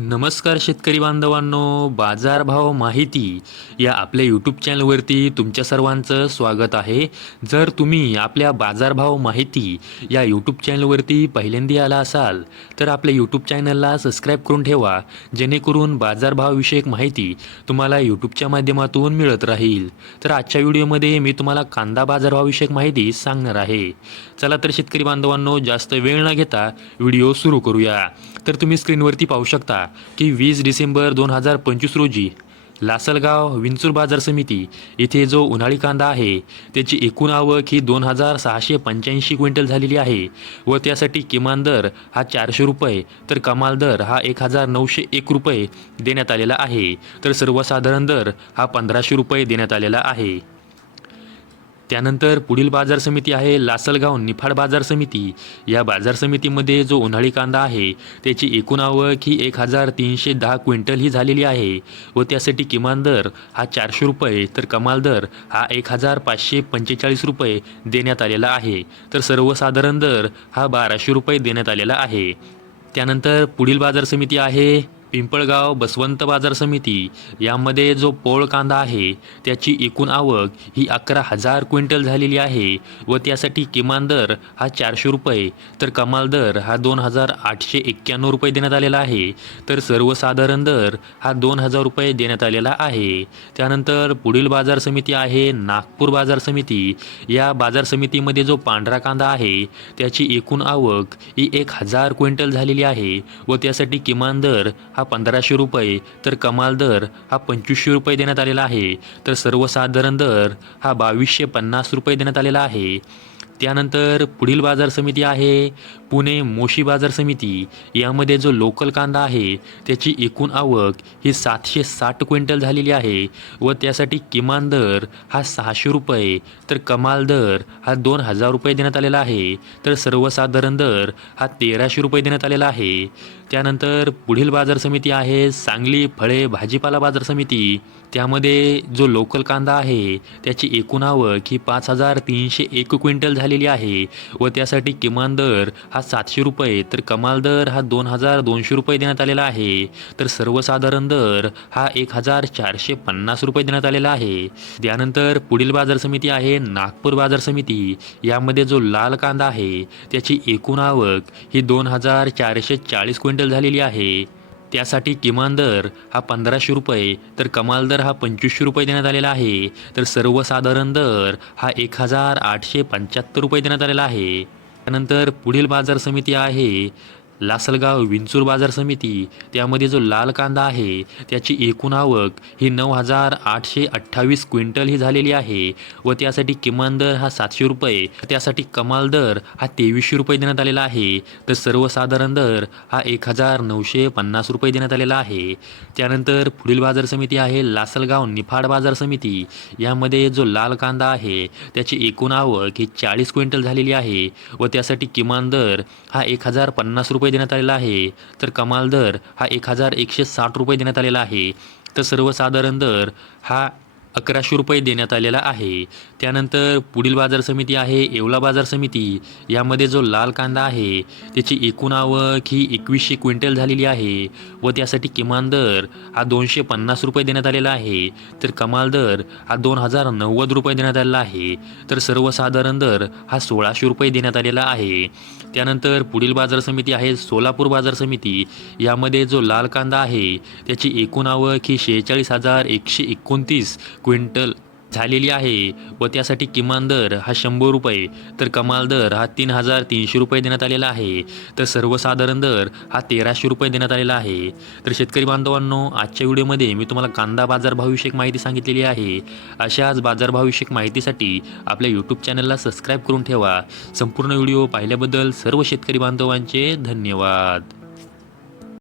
नमस्कार शेतकरी बांधवांनो, बाजारभाव माहिती या आपल्या यूट्यूब चॅनलवरती तुमच्या सर्वांचं स्वागत आहे. जर तुम्ही आपल्या बाजारभाव माहिती या यूट्यूब चॅनलवरती पहिल्यांदा आला असाल तर आपल्या यूट्यूब चॅनलला सबस्क्राईब करून ठेवा, जेणेकरून बाजारभावविषयक माहिती तुम्हाला यूट्यूबच्या माध्यमातून मिळत राहील. तर आजच्या व्हिडिओमध्ये मी तुम्हाला कांदा बाजारभावविषयक माहिती सांगणार आहे. चला तर शेतकरी बांधवांनो, जास्त वेळ न घेता व्हिडिओ सुरू करूया. तर तुम्ही स्क्रीनवरती पाहू शकता की 20 डिसेंबर 2025 रोजी लासलगाव विंचूर बाजार समिती येथे जो उन्हाळी कांदा आहे त्याची एकूण आवक ही 2685 क्विंटल झालेली आहे व त्यासाठी किमान दर हा 400 रुपये तर कमाल दर हा 1901 रुपये देण्यात आलेला आहे. तर सर्वसाधारण दर हा 1500 रुपये देण्यात आलेला आहे. त्यानंतर पुढील बाजार समिती आहे लासलगाव निफाड बाजार समिती. या बाजार समितीमध्ये जो उन्हाळी कांदा आहे त्याची एकूण आवक ही 1310 क्विंटल ही झालेली आहे व त्यासाठी किमान दर हा 400 रुपये तर कमाल दर हा 1545 रुपये देण्यात आलेला आहे. तर सर्वसाधारण दर हा 1200 रुपये देण्यात आलेला आहे. त्यानंतर पुढील बाजार समिती आहे पिंपळगाव बसवंत बाजार समिती. यामध्ये जो पोळ कांदा आहे त्याची एकूण आवक ही 11,000 क्विंटल झालेली आहे व त्यासाठी किमान दर हा 400 रुपये तर कमाल दर हा 2,891 रुपये देण्यात आलेला आहे. तर सर्वसाधारण दर हा 2,000 रुपये देण्यात आलेला आहे. त्यानंतर पुढील बाजार समिती आहे नागपूर बाजार समिती. या बाजार समितीमध्ये जो पांढरा कांदा आहे त्याची एकूण आवक ही 1,000 क्विंटल झालेली आहे व त्यासाठी किमान दर हा 1500 रुपये तर कमाल दर हा 2500 रुपये देण्यात आलेला आहे. तर सर्वसाधारण दर हा 2250 रुपये देण्यात आलेला आहे. त्यानंतर पुढील बाजार समिती आहे पुणे मोशी बाजार समिती. यामध्ये जो लोकल कांदा आहे त्याची एकूण आवक ही 760 क्विंटल झालेली आहे व त्यासाठी किमान दर हा 600 रुपये तर कमाल दर हा 2,000 रुपये देण्यात आलेला आहे. तर सर्वसाधारण दर हा 1300 रुपये देण्यात आलेला आहे. त्यानंतर पुढील बाजार समिती आहे सांगली फळे भाजीपाला बाजार समिती. त्यामध्ये जो लोकल कांदा आहे त्याची एकूण आवक ही 5,301 क्विंटल झालेली आहे व त्यासाठी किमान दर हा 700 रुपये तर कमाल दर हा 2,200 रुपये देण्यात आलेला आहे. तर सर्वसाधारण दर हा 1,450 रुपये देण्यात आलेला आहे. त्यानंतर पुढील बाजार समिती आहे नागपूर बाजार समिती. यामध्ये जो लाल कांदा आहे त्याची एकूण आवक ही 2,440 क्विंटल झालेली आहे. त्यासाठी किमान दर हा 1500 रुपये तर कमाल दर हा 2500 रुपये देण्यात आलेला आहे. तर सर्वसाधारण दर हा 1,875 रुपये देण्यात आलेला आहे. त्यानंतर पुढील बाजार समिती आहे लासलगाव विंचूर बाजार समिती. त्यामध्ये जो लाल कांदा आहे त्याची एकूण आवक ही 9,828 क्विंटल ही झालेली आहे व त्यासाठी किमान दर हा 700 रुपये त्यासाठी कमाल दर हा 2300 रुपये देण्यात आलेला आहे. तर सर्वसाधारण दर हा 1,950 रुपये देण्यात आलेला आहे. त्यानंतर पुढील बाजार समिती आहे लासलगाव निफाड बाजार समिती. यामध्ये जो लाल कांदा आहे त्याची एकूण आवक ही 40 क्विंटल झालेली आहे व त्यासाठी किमान दर हा 1,050 रुपये देण्यात आलेला आहे तर कमाल दर हा 1,160 रुपये देण्यात आलेला आहे. तर सर्वसाधारण दर हा 1,100 रुपये देण्यात आलेला आहे. त्यानंतर पुढील बाजार समिती आहे येवला बाजार समिती. यामध्ये जो लाल कांदा आहे त्याची एकूण आवक ही 2100 क्विंटल झालेली आहे व त्यासाठी किमान दर हा 250 रुपये देण्यात आलेला आहे तर कमाल दर हा 2,090 रुपये देण्यात आलेला आहे. तर सर्वसाधारण दर हा 1,600 रुपये देण्यात आलेला आहे. त्यानंतर पुढील बाजार समिती आहे सोलापूर बाजार समिती. यामध्ये जो लाल कांदा आहे त्याची एकूण आवक ही 46,129 क्विंटल झालेली आहे व त्यासाठी किमान दर हा 100 रुपये तर कमाल दर हा 3,300 रुपये देण्यात आलेला आहे. तर सर्वसाधारण दर हा 1,300 रुपये देण्यात आलेला आहे. तर शेतकरी बांधवांनो, आजच्या व्हिडिओमध्ये मी तुम्हाला कांदा बाजारभावविषयक माहिती सांगितलेली आहे. अशाच बाजारभावविषयक माहितीसाठी आपल्या यूट्यूब चॅनलला सबस्क्राईब करून ठेवा. संपूर्ण व्हिडिओ पाहिल्याबद्दल सर्व शेतकरी बांधवांचे धन्यवाद.